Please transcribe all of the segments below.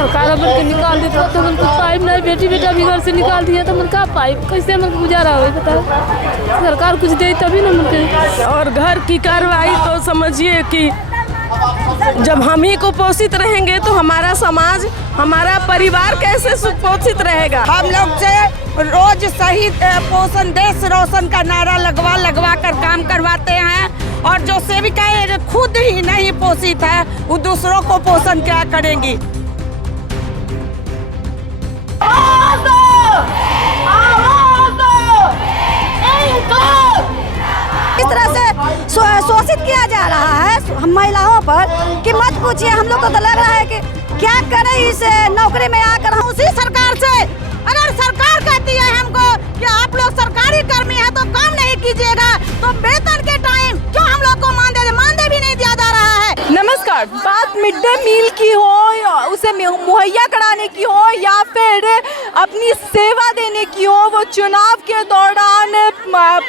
सरकार अपन के निकाल दी तो मन कुछ पाइप नहीं, बेटी बेटा भी घर से निकाल दिया तो मन का पाइप कैसे मन गुजारा हो बताओ। सरकार कुछ दे तभी ना मन के। और घर की कार्रवाई तो समझिए कि जब हम ही कुपोषित रहेंगे तो हमारा समाज, हमारा परिवार कैसे सुपोषित रहेगा। हम लोग से रोज सही पोषण देश रोशन का नारा लगवा कर काम करवाते हैं और जो सेविकाएं खुद ही नहीं पोषित है वो दूसरों को पोषण क्या करेंगी। इस तरह से शोषित किया जा रहा है हम महिलाओं पर कि मत पूछिए। हम लोग को तो लग रहा है कि क्या करें इस नौकरी में आकर हम उसी सरकार से। अगर सरकार कहती है हमको कि आप लोग सरकारी कर्मी हैं तो काम नहीं कीजिएगा तो वेतन के टाइम क्यों हम लोग को मानदेय भी नहीं दिया जा रहा है। नमस्कार, बात मिड डे मील की हो, उसे मुहैया कराने की हो या फिर अपनी सेवा देने की हो, वो चुनाव के दौरान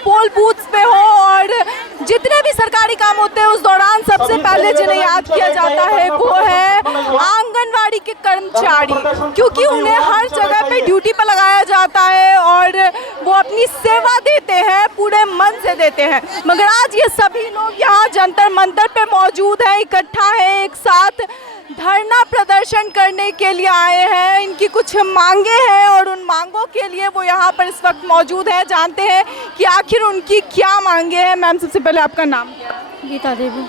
पोल बूथ्स पे हो और जितने भी सरकारी काम होते हैं उस दौरान सबसे पहले जिन्हें याद किया जाता है वो है आंगनवाड़ी के कर्मचारी, क्योंकि उन्हें हर जगह पे ड्यूटी पर लगाया जाता है और वो अपनी सेवा देते हैं, पूरे मन से देते हैं। मगर आज ये सभी लोग यहाँ जंतर मंतर पे मौजूद हैं, इकट्ठा है, एक साथ धरना प्रदर्शन करने के लिए आए हैं। इनकी कुछ मांगे हैं और उन मांगों के लिए वो यहाँ पर इस वक्त मौजूद हैं। जानते हैं कि आखिर उनकी क्या मांगे हैं। मैम, सबसे पहले आपका नाम क्या है? गीता देवी।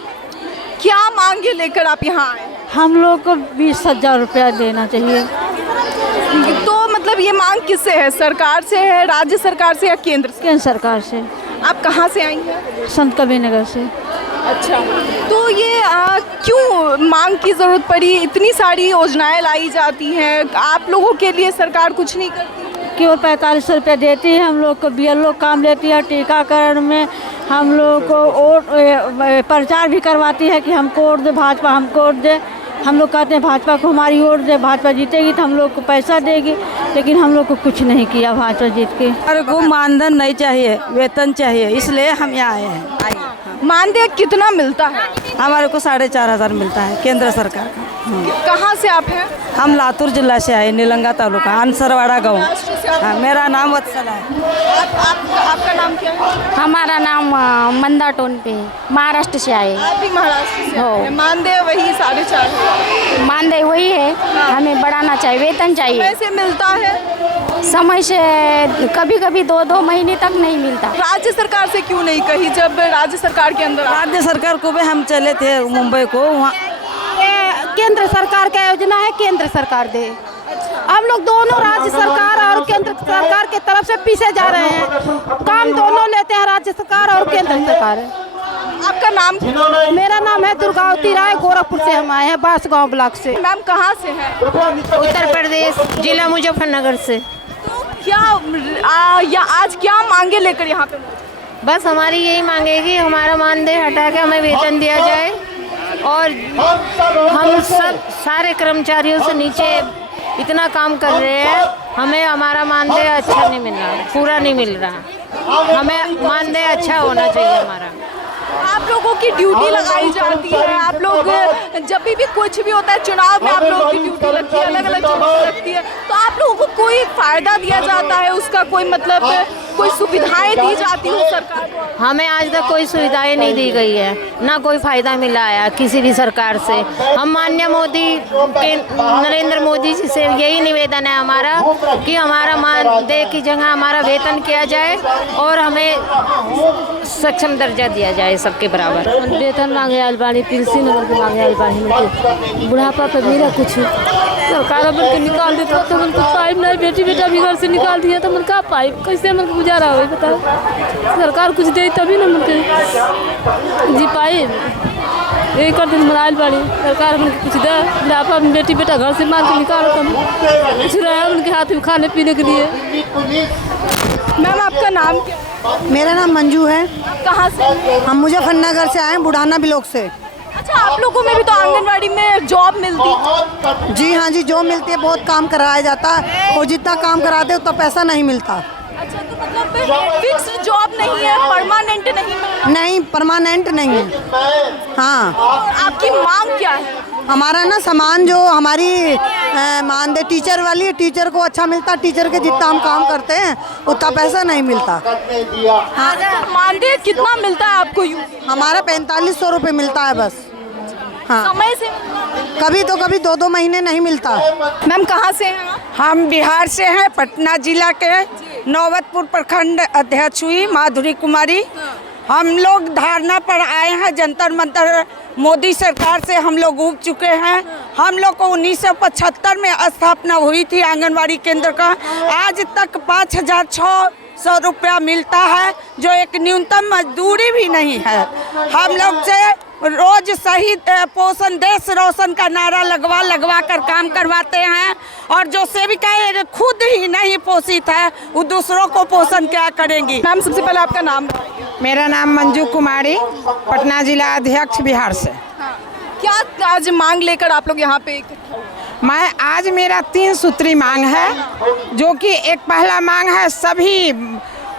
क्या मांगे लेकर आप यहाँ आए? हम लोग को 20,000 रुपया देना चाहिए। तो मतलब ये मांग किससे है? सरकार से है, राज्य सरकार से या केंद्र से? केंद्र सरकार से। आप कहाँ से आई हैं? संत कबीरनगर से। अच्छा, तो ये क्यों मांग की ज़रूरत पड़ी? इतनी सारी योजनाएं लाई जाती हैं, आप लोगों के लिए सरकार कुछ नहीं करती? केवल 4500 रुपया देती है। हम लोग को BLO काम लेती है, टीकाकरण में हम लोग को वोट प्रचार भी करवाती है कि हमको वोट दे भाजपा, हमको वोट दे। हम लोग कहते हैं भाजपा को हमारी वोट दे, भाजपा जीतेगी तो हम लोग को पैसा देगी, लेकिन हम लोग को कुछ नहीं किया भाजपा जीत के। हमारे को मानधन नहीं चाहिए, वेतन चाहिए, इसलिए हम यहाँ आए हैं। मानदेय कितना मिलता है? हमारे को 4,500 मिलता है केंद्र सरकार का। कहाँ से आप हैं? हम लातूर जिला से आए, नीलंगा तालुका, अनसरवाड़ा गाँव। हाँ, मेरा नाम वत्सला है। आपका नाम क्या है? हमारा नाम मंदा टोन पे है, महाराष्ट्र से आए। आप भी महाराष्ट्र से हो। आए हैं। मानदेय वही 4,500 मानदेय वही है, हमें बढ़ाना चाहिए, वेतन चाहिए। कैसे मिलता है? समय से कभी कभी 2-2 महीने तक नहीं मिलता। राज्य सरकार से क्यों नहीं कही? जब राज्य सरकार के अंदर राज्य सरकार को भी हम चले थे मुंबई को, वहाँ केंद्र सरकार का योजना है, केंद्र सरकार दे। अब लोग दोनों राज्य सरकार और केंद्र सरकार के तरफ से पीछे जा रहे हैं। काम दोनों लेते हैं, राज्य सरकार और केंद्र सरकार। आपका नाम? मेरा नाम है दुर्गावती राय, गोरखपुर से हम आए हैं, बांसगांव ब्लॉक से। मैम, कहाँ से हैं? उत्तर प्रदेश, जिला मुजफ्फरनगर से। तो क्या आज क्या मांगे लेकर यहाँ पे? बस हमारी यही मांगे कि हमारा मानदेय हटा के हमें वेतन दिया जाए और हम सब सारे कर्मचारियों से नीचे इतना काम कर रहे हैं, हमें हमारा मानदेय अच्छा नहीं मिल रहा, पूरा नहीं मिल रहा। हमें मानदेय अच्छा होना चाहिए हमारा। आप लोगों की ड्यूटी लगाई जाती है, आप लोग जब भी कुछ भी होता है चुनाव में आप लोगों की ड्यूटी लगती है, अलग अलग जगह लगती है, तो आप लोगों को कोई फायदा दिया जाता है? उसका कोई मतलब कोई सुविधाएं दी जाती है सरकार को? हमें आज तक कोई सुविधाएं नहीं दी गई है, ना कोई फायदा मिला है किसी भी सरकार से। हम माननीय मोदी के नरेंद्र मोदी जी से यही निवेदन है हमारा कि हमारा मानदेय की जगह हमारा वेतन किया जाए और हमें सक्षम दर्जा दिया जाए सबके बराबर। वेतन मांगे आयल बाड़ी, पेंशन नंबर के मांगे आयल बाड़ी, बुढ़ापा पे मिला कुछ सरकार अपन के निकाल दी तो मन कुछ पाइप नहीं, बेटी बेटा भी घर से निकाल दिया तो मन का पाइप कैसे मन गुजारा हो बताओ। सरकार कुछ दे तभी ना मन के जी पाए। यही कर दिन मनाइल बाड़ी, सरकार मन कुछ दे, बुढ़ापा में बेटी बेटा घर से मार के निकालो तो कुछ रहे उनके हाथ में खाने पीने के लिए। मैम, आपका नाम क्या? मेरा नाम मंजू है। कहाँ से? हम मुजफ्फरनगर से आए हैं, बुढ़ाना ब्लॉक से। अच्छा, आप लोगों में भी तो आंगनवाड़ी में जॉब मिलती? जी हाँ जी, जो मिलती है बहुत काम कराया जाता है और जितना काम कराते हैं उतना पैसा नहीं मिलता। अच्छा, तो मतलब फिक्स जॉब नहीं है, परमानेंट नहीं है। नहीं, परमानेंट नहीं है। हाँ, आपकी मांग क्या है? हमारा ना सामान जो हमारी मानदेय टीचर वाली है, टीचर को अच्छा मिलता, टीचर के जितना हम काम करते हैं उतना पैसा नहीं मिलता। हाँ, मानदेय कितना मिलता है आपको? हमारा 4500 रुपये मिलता है बस। हाँ, समय से कभी तो कभी 2-2 महीने नहीं मिलता। मैम कहाँ से हैं आप? हम बिहार से हैं, पटना जिला के नौबतपुर प्रखंड अध्यक्ष हुई माधुरी कुमारी। हम लोग धारणा पर आए हैं, जंतर मंतर मोदी सरकार से हम लोग उब चुके हैं। हम लोग को 1975 में स्थापना हुई थी आंगनवाड़ी केंद्र का। आज तक 5600 रुपया मिलता है, जो एक न्यूनतम मजदूरी भी नहीं है। हम लोग से रोज शहीद पोषण देश रोशन का नारा लगवा कर काम करवाते हैं, और जो सेविकाएं खुद ही नहीं पोषित है वो दूसरों को पोषण क्या करेंगी। मैम सबसे पहले आपका नाम? मेरा नाम मंजू कुमारी, पटना जिला अध्यक्ष बिहार से। क्या आज मांग लेकर आप लोग यहाँ पे इकट्ठा हुए? मैं आज मेरा 3 सूत्री मांग है, जो कि एक पहला मांग है सभी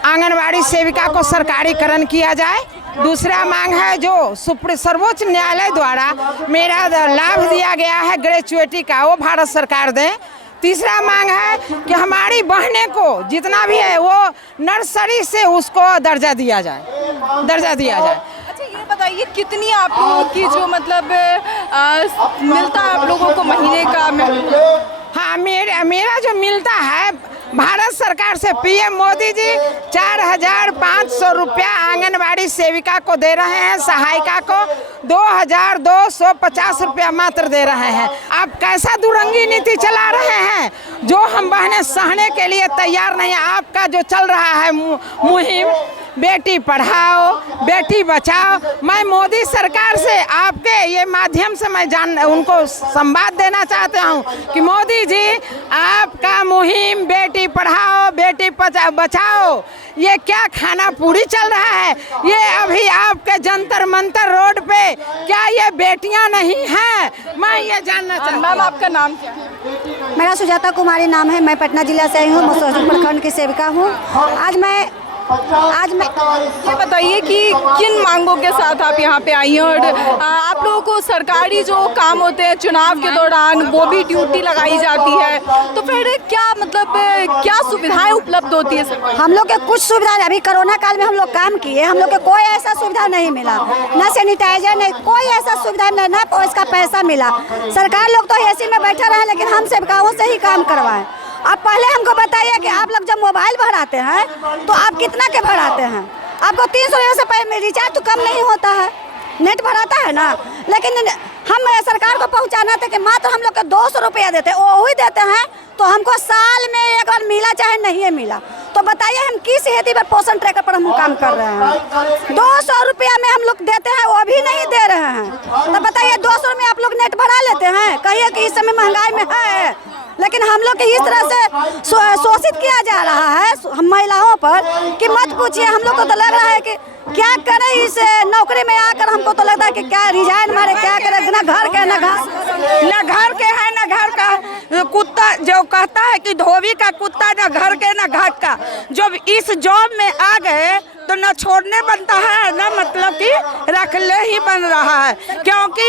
आंगनवाड़ी सेविका को सरकारीकरण किया जाए। दूसरा मांग है जो सर्वोच्च न्यायालय द्वारा मेरा लाभ दिया गया है ग्रेचुएटी का, वो भारत सरकार दे। तीसरा मांग है कि हमारी बहनें को जितना भी है वो नर्सरी से उसको दर्जा दिया जाए। अच्छा ये बताइए कितनी आप लोगों की जो मतलब मिलता है आप लोगों को महीने का? हाँ, मेरा जो मिलता है भारत सरकार से, पीएम मोदी जी 4500 रुपया आंगनवाड़ी सेविका को दे रहे हैं, सहायिका को 2250 रुपया मात्र दे रहे हैं। आप कैसा दुरंगी नीति चला रहे हैं, जो हम बहनें सहने के लिए तैयार नहीं है। आपका जो चल रहा है मुहिम बेटी पढ़ाओ बेटी बचाओ, मैं मोदी सरकार से आपके ये माध्यम से मैं उनको संवाद देना चाहता हूँ कि मोदी जी आपका मुहिम बेटी पढ़ाओ बेटी बचाओ ये क्या खाना पूरी चल रहा है? ये अभी आपके जंतर मंतर रोड पे क्या ये बेटियां नहीं हैं? मैं ये जानना चाहती हूँ। मैम आपका नाम क्या है? मेरा सुजाता कुमारी नाम है। मैं पटना जिला से आई हूँ, मुसहरी प्रखंड की सेविका हूँ। आज मैं ये बताइए कि किन मांगों के साथ आप यहाँ पे आई हैं, और आप लोगों को सरकारी जो काम होते हैं चुनाव के दौरान वो भी ड्यूटी लगाई जाती है, तो फिर क्या मतलब क्या सुविधाएं उपलब्ध होती है? हम लोग के कुछ सुविधा, अभी कोरोना काल में हम लोग काम किए, हम लोग के कोई ऐसा सुविधा नहीं मिला, न सैनिटाइजर नहीं, कोई ऐसा सुविधा नहीं, न इसका पैसा मिला। सरकार लोग तो एसी में बैठा रहे, लेकिन हम सेवकाओं से ही काम करवाएं। अब पहले हमको बताइए कि आप लोग जब मोबाइल भराते हैं तो आप कितना के भराते हैं? आपको 300 रुपये से पहले रिचार्ज तो कम नहीं होता है, नेट भराता है ना। लेकिन हम सरकार को पहुंचाना था कि मात्र हम लोग को 200 रुपया देते हैं, वो ही देते हैं, तो हमको साल में एक बार मिला चाहे नहीं मिला, तो बताइए हम किस हेतु पर पोषण ट्रैकर पर हम काम कर रहे हैं? 200 रुपया में हम लोग देते हैं, वो भी नहीं दे रहे हैं, तो बताइए 200 में आप लोग नेट भरा लेते हैं? कहिए कि इस समय महंगाई में है, लेकिन हम लोग इस तरह से शोषित किया जा रहा है हम महिलाओं पर कि मत पूछिए। हम लोग को तो लग रहा है कि क्या करें इस नौकरी में आकर, हमको तो लगता है कि क्या रिजाइन मारे, क्या करें, ना घर के ना घर के है ना घर का कुत्ता, जो कहता है कि धोबी का कुत्ता ना घर के ना घाट का। जब इस जॉब में आ गए तो न छोड़ने बनता है, न मतलब कि रख ले ही बन रहा है, क्योंकि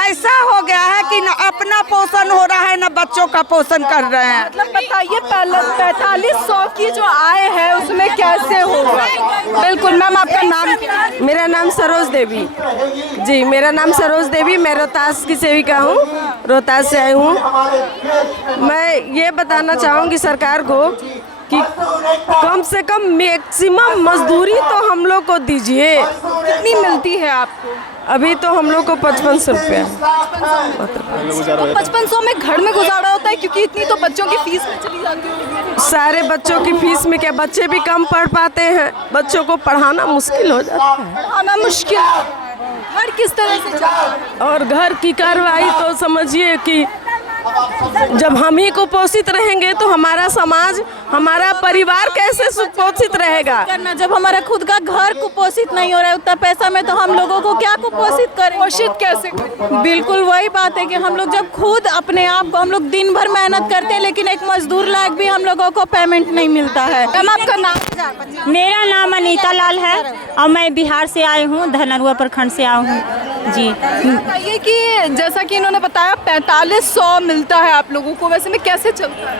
ऐसा हो गया है कि न अपना पोषण हो रहा है न बच्चों का पोषण कर रहे हैं। मतलब बताइए 4500 की जो आय है उसमें कैसे होगा? बिल्कुल मैम आपका नाम क्या है? मेरा नाम सरोज देवी जी, मेरा नाम सरोज देवी, मैं रोहतास की सेविका हूँ, रोहतास से आई हूँ। मैं ये बताना चाहूँगी सरकार को कि कम से कम मैक्सिमम मजदूरी तो हम लोग को दीजिए। कितनी मिलती है आपको? अभी तो हम लोग को 5500 रुपया। 5500 में घर में गुजारा होता है, क्योंकि इतनी तो बच्चों की फीस में चली जाती होगी। सारे बच्चों की फीस में क्या, बच्चे भी कम पढ़ पाते हैं, बच्चों को पढ़ाना मुश्किल हो जाता है। पढ़ाना मुश्किल, घर किस तरह से चलता है? और घर की कार्रवाई तो समझिए कि जब हम ही कुपोषित रहेंगे तो हमारा समाज, हमारा परिवार कैसे सुपोषित रहेगा? करना जब हमारा खुद का घर कुपोषित नहीं हो रहा है उतना पैसा में, तो हम लोगों को क्या कुपोषित करें? पोषित कैसे करें? बिल्कुल वही बात है कि हम लोग जब खुद अपने आप को, हम लोग दिन भर मेहनत करते हैं लेकिन एक मजदूर लायक भी हम लोगों को पेमेंट नहीं मिलता है। मैम आपका नाम? मेरा नाम अनीता लाल है और मैं बिहार से आई हूँ, धनरुआ प्रखंड से आई हूँ जी। बताइए कि जैसा कि इन्होंने बताया 4500 मिलता है आप लोगों को, वैसे में कैसे चलता है?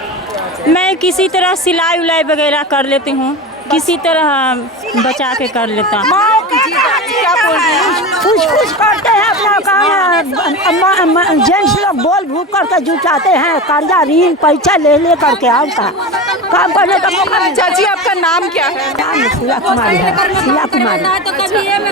मैं किसी तरह सिलाई उलाई वगैरह कर लेती हूँ, किसी तरह बचा के कर लेता हूँ। क्या बोल रही हैं? कुछ करते हैं अपना काम, जेंट्स लोग बोल भूख करके जुटाते हैं, कर्जा ऋण पैसा ले करके आपका काम करने का मौका। चाची आपका नाम क्या है? शिला कुमारी है, शिला कुमारी।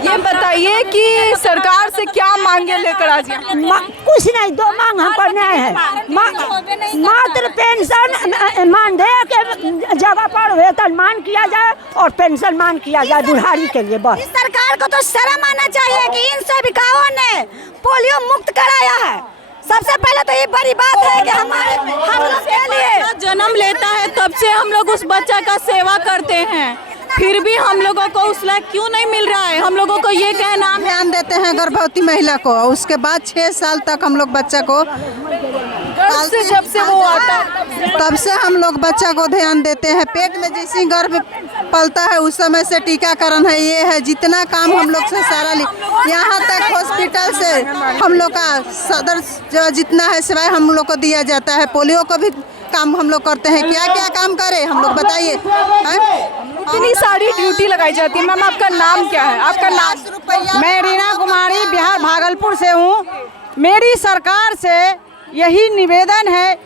ये बताइए कि सरकार से क्या मांगे लेकर आज यहाँ? कुछ नहीं, दो मांग हम करने आए हैं। मात्र पेंशन मानदेय के जगह पर वेतन मान किया जाए और पेंशन मान किया जाए बुढ़ारी के लिए बस। सरकार को तो शर्म आना चाहिए कि इन सेविकाओं ने पोलियो मुक्त कराया है। सबसे पहले तो ये बड़ी बात है कि हम लोग के लिए जन्म लेता है तब से हम लोग उस बच्चा का सेवा करते हैं, फिर भी हम लोगों को उस लायक क्यों नहीं मिल रहा है? हम लोगों को ये कहना, ध्यान देते हैं गर्भवती महिला को, उसके बाद 6 साल तक हम लोग बच्चा को, जब से वो आता है तब से हम लोग बच्चा को ध्यान देते हैं। पेट में जैसे गर्भ पलता है उस समय से टीकाकरण है, ये है जितना काम हम लोग से सारा यहाँ तक हॉस्पिटल से हम लोग का सदर जो जितना है सिवाय हम लोग को दिया जाता है। पोलियो को भी काम हम लोग करते हैं। क्या क्या काम करें हम लोग बताइए? इतनी सारी ड्यूटी लगाई जाती है। मैम आपका नाम क्या है? आपका नाम? मैं रीना कुमारी बिहार भागलपुर से हूँ। मेरी सरकार से यही निवेदन है,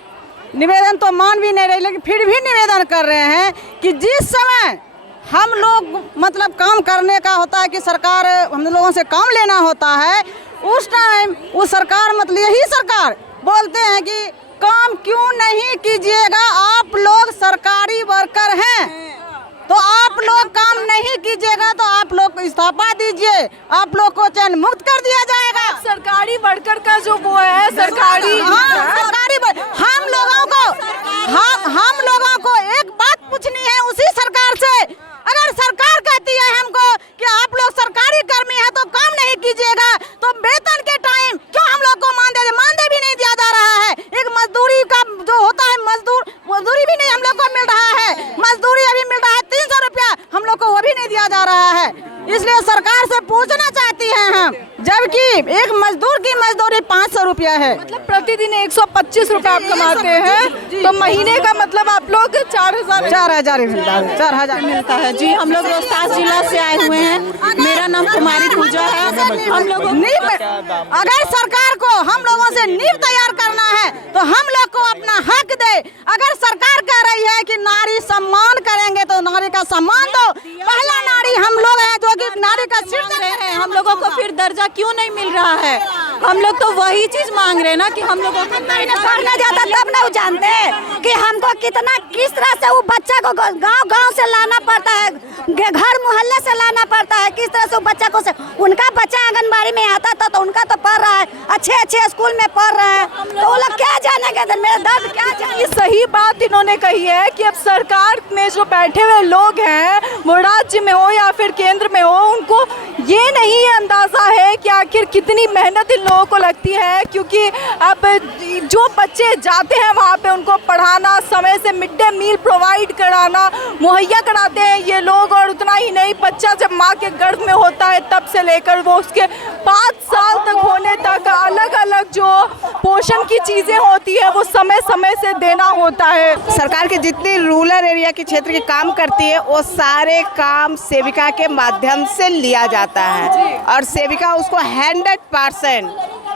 निवेदन तो मान भी नहीं रही लेकिन फिर भी निवेदन कर रहे हैं कि जिस समय हम लोग मतलब काम करने का होता है कि सरकार हम लोगों से काम लेना होता है, उस टाइम वो सरकार मतलब यही सरकार बोलते हैं कि काम क्यों नहीं कीजिएगा, आप लोग सरकारी वर्कर हैं तो आप लोग काम नहीं कीजिएगा तो आप लोग इस्तीफा दीजिए, आप लोग को चयन मुक्त कर दिया जाएगा। सरकारी वर्कर का जो वो है सरकारी, सरकारी हम लोगों को एक बात पूछनी है उसी सरकार से। अगर सरकार कहती है हमको कि आप लोग सरकारी कर्मी हैं तो काम नहीं कीजिएगा, तो वेतन के टाइम क्यों हम लोग को मानदेय भी नहीं दिया जा रहा है? एक मजदूरी का जो होता है मजदूरी भी नहीं हम लोग को मिल रहा है। मजदूरी अभी मिल रहा है 300 रुपया, हम लोग को वो भी नहीं दिया जा रहा है। इसलिए सरकार से पूछना चाहती हैं हम, जबकि एक मजदूर की मजदूरी 500 रुपया है, मतलब प्रतिदिन 125 रुपए आप कमाते हैं तो महीने का मतलब आप लोग 4,000 मिलता है, 4,000 मिलता है। जी हम लोग रोहतास जिला से आए हुए हैं, मेरा नाम कुमारी पूजा है। हम लोग अगर सरकार को हम लोगों से नींव तैयार करना है तो हम लोग को अपना हक दे। अगर सरकार कह रही है कि नारी सम्मान करेंगे तो नारी का सम्मान दो। पहला नारी हम लोग हैं जो कि नारी का सिर रहे हैं, हम लोगों को फिर दर्जा क्यों नहीं मिल रहा है? हम लोग तो वही चीज मांग रहे हैं ना कि हम लोगों को पढ़ने जाता तब ना जानते कि हमको कितना किस तरह से वो बच्चा को गांव से लाना पड़ता है, घर मोहल्ले से लाना पड़ता है, किस तरह से वो बच्चा को उनका बच्चा आंगनबाड़ी में आता था तो उनका तो पढ़ रहा है, अच्छे स्कूल में पढ़ रहे हैं, तो वो लोग क्या जानेंगे? मेरा दर्द क्या जाने? सही बात इन्होंने कही है कि अब सरकार में जो बैठे हुए लोग हैं, वो राज्य में हो या फिर केंद्र में हो, उनको ये नहीं अंदाजा है कि आखिर कितनी मेहनत इन लोगों को लगती है। क्योंकि अब जो बच्चे जाते हैं वहाँ पे उनको पढ़ाना, समय से मिड डे मील प्रोवाइड कराना, मुहैया कराते हैं ये लोग। और उतना ही नहीं, बच्चा जब माँ के गर्भ में होता है तब से लेकर वो उसके 5 साल तक होने तक अलग अलग जो पोषण की चीज़ें होती है वो समय समय से देना होता है। सरकार की जितनी रूरल एरिया के क्षेत्र के काम करती है वो सारे काम सेविका के माध्यम से लिया जाता है और सेविका उसको 100%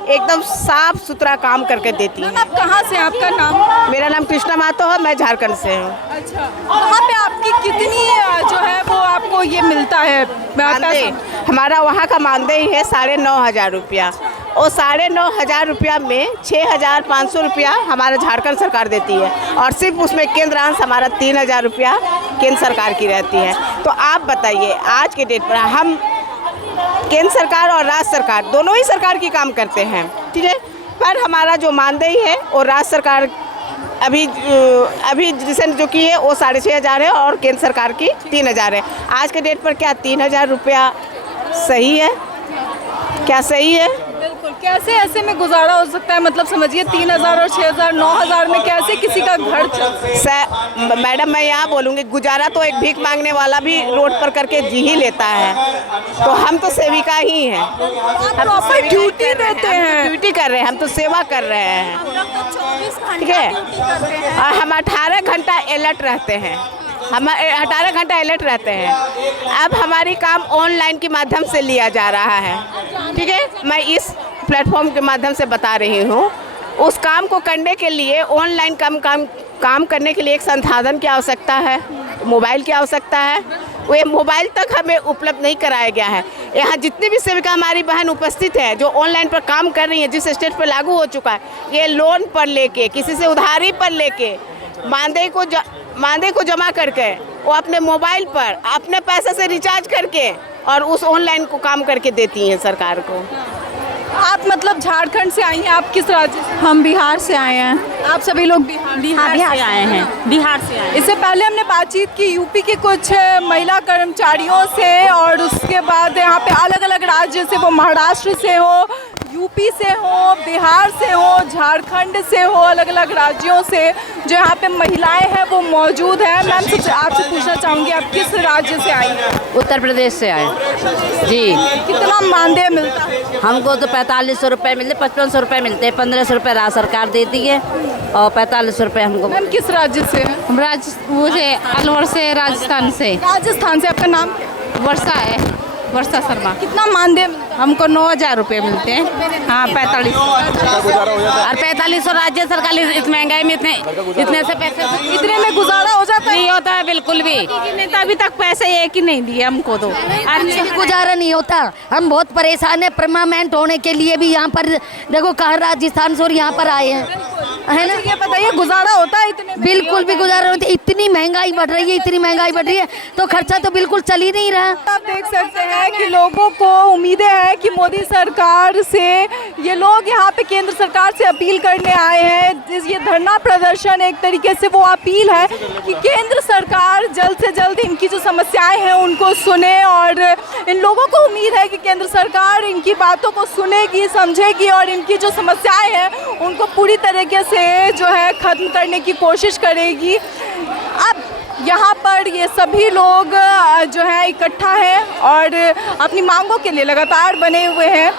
एकदम साफ सुथरा काम करके देती है। आप कहाँ से? आपका नाम? मेरा नाम कृष्णा महतो है, मैं झारखंड से हूँ। अच्छा, वहाँ पे आपकी कितनी जो है वो आपको ये मिलता है? हमारा वहाँ का मानदेय है 9,500 रुपया। और 9,500 रुपया में 6,500 रुपया हमारा झारखंड सरकार देती है और सिर्फ उसमें केंद्र अंश हमारा 3,000 रुपया केंद्र सरकार की रहती है। तो आप बताइए आज के डेट पर हम केंद्र सरकार और राज्य सरकार दोनों ही सरकार की काम करते हैं, ठीक है, पर हमारा जो मानदेय है और राज्य सरकार अभी रिसेंट जो की है वो 6,500 है और केंद्र सरकार की 3,000 है। आज के डेट पर क्या 3,000 रुपया सही है? क्या सही है? बिल्कुल। कैसे ऐसे में गुजारा हो सकता है? मतलब समझिए 3,000 और 6,000 9,000 में कैसे किसी का घर मैडम मैं यहाँ बोलूँगी, गुजारा तो एक भीख मांगने वाला भी रोड पर करके जी ही लेता है, तो हम तो सेविका ही हैं। हम तो ड्यूटी देते हैं, ड्यूटी कर रहे हैं, हम तो सेवा कर रहे हैं, ठीक है। और हम 18 घंटा अलर्ट रहते हैं, हम 18 घंटा अलर्ट रहते हैं। अब हमारी काम ऑनलाइन के माध्यम से लिया जा रहा है, ठीक है। मैं इस प्लेटफॉर्म के माध्यम से बता रही हूँ, उस काम को करने के लिए ऑनलाइन काम करने के लिए एक संसाधन की आवश्यकता है, मोबाइल की आवश्यकता है। वो मोबाइल तक हमें उपलब्ध नहीं कराया गया है। यहाँ जितनी भी सेविका हमारी बहन उपस्थित है जो ऑनलाइन पर काम कर रही है, जिस स्टेट पर लागू हो चुका है, ये लोन पर लेके, किसी से उधारी पर लेके, मानदेय को जमा करके वो अपने मोबाइल पर अपने पैसे से रिचार्ज करके और उस ऑनलाइन को काम करके देती हैं सरकार को। आप मतलब झारखंड से आई हैं, आप किस राज्य से? हम बिहार से आए हैं। आप सभी लोग बिहार से आए हैं, बिहार से आए हैं। इससे पहले हमने बातचीत की यूपी के कुछ महिला कर्मचारियों से, और उसके बाद यहाँ पे अलग अलग राज्य से, वो महाराष्ट्र से हो, यूपी से हो, बिहार से हो, झारखंड से हो, अलग अलग राज्यों से जो यहाँ पे महिलाएं हैं वो मौजूद हैं। मैम सबसे आपसे पूछना चाहूँगी, आप किस राज्य से आई हैं? उत्तर प्रदेश से आए जी। कितना मानदेय मिलता है? हमको तो 4,500 रुपये मिलते, 5,500 रुपये मिलते हैं। 1,500 रुपये राज्य सरकार देती है और 4,500 रुपये हमको। मैम किस राज्य से हैं? हम मुझे अलवर से, राजस्थान से। राजस्थान से। आपका नाम? वर्षा है, वर्षा शर्मा। कितना मानदेय मिलता है? हमको 9,000 रुपये मिलते हैं। हाँ 45 और 4500 राज्य सरकार। इस महंगाई में इतने से पैसे इतने में गुजारा हो जाता है? नहीं होता है बिल्कुल भी। तो अभी तक पैसे एक ही नहीं दिए हमको तो। गुजारा नहीं होता, हम बहुत परेशान है। परमानेंट होने के लिए भी यहाँ पर देखो कहाँ राजस्थान से और यहाँ पर आए हैं, है ना। ये बताइए गुजारा होता है इतने में? बिल्कुल भी गुजारा होता है। इतनी महंगाई बढ़ रही है, इतनी महंगाई बढ़ रही है तो खर्चा तो बिल्कुल चल ही नहीं रहा। आप देख सकते हैं कि लोगों को उम्मीदें हैं कि मोदी सरकार से, ये लोग यहाँ पे केंद्र सरकार से अपील करने आए हैं। ये धरना प्रदर्शन एक तरीके से वो अपील है कि केंद्र सरकार जल्द से जल्द इनकी जो समस्याएं हैं उनको सुने, और इन लोगों को उम्मीद है कि केंद्र सरकार इनकी बातों को सुनेगी, समझेगी और इनकी जो समस्याएं हैं उनको पूरी तरीके से जो है ख़त्म करने की कोशिश करेगी। अब यहाँ पर ये सभी लोग जो है इकट्ठा हैं और अपनी मांगों के लिए लगातार बने हुए हैं।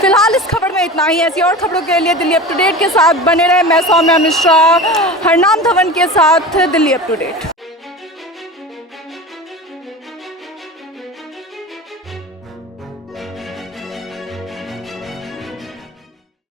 फिलहाल इस खबर में इतना ही। ऐसी और खबरों के लिए दिल्ली अप टू डेट के साथ बने रहे। मैं सौम्या मिश्रा, हरनाम धवन के साथ, दिल्ली अप टू डेट।